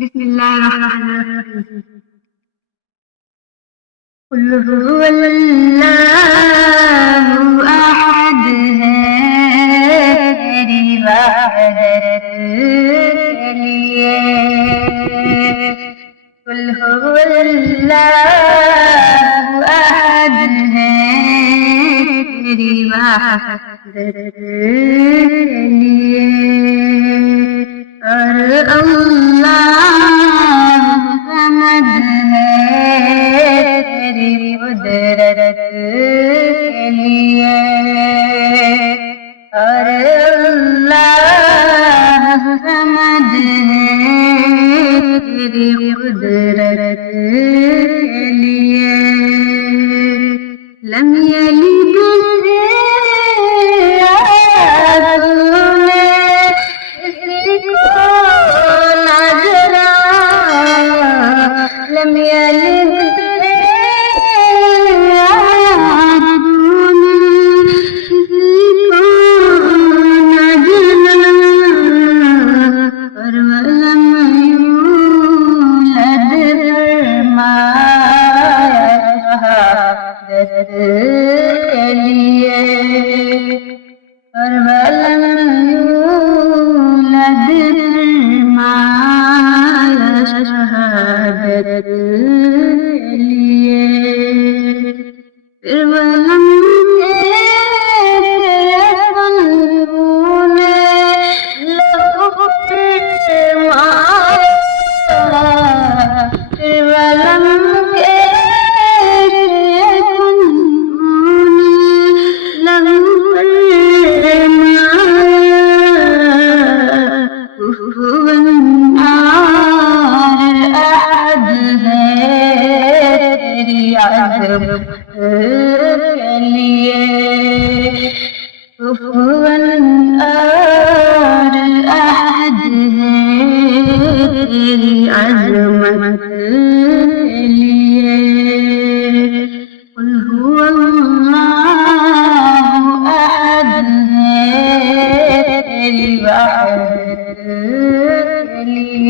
بسم اللہ الرحمن الرحیم. قل هو اللہ احد ہے تیری وحدت کے لیے. قل هو اللہ احد ہے تیری وحدت کے لیے. اور اللہ سمد ہے تیری قدرت کے لیے. اور اللہ سمد ہے تیری قدرت کے لیے. لم یلد لم يلد ولم يولد ما شهادت کے لیے. ولم يولد ما شهادت کے لیے. ولم کے لیے. کفواً اور احد ہے تیری عظمت کے لیے. قل هو اللہ احد ہے تیری وحدت کے لیے.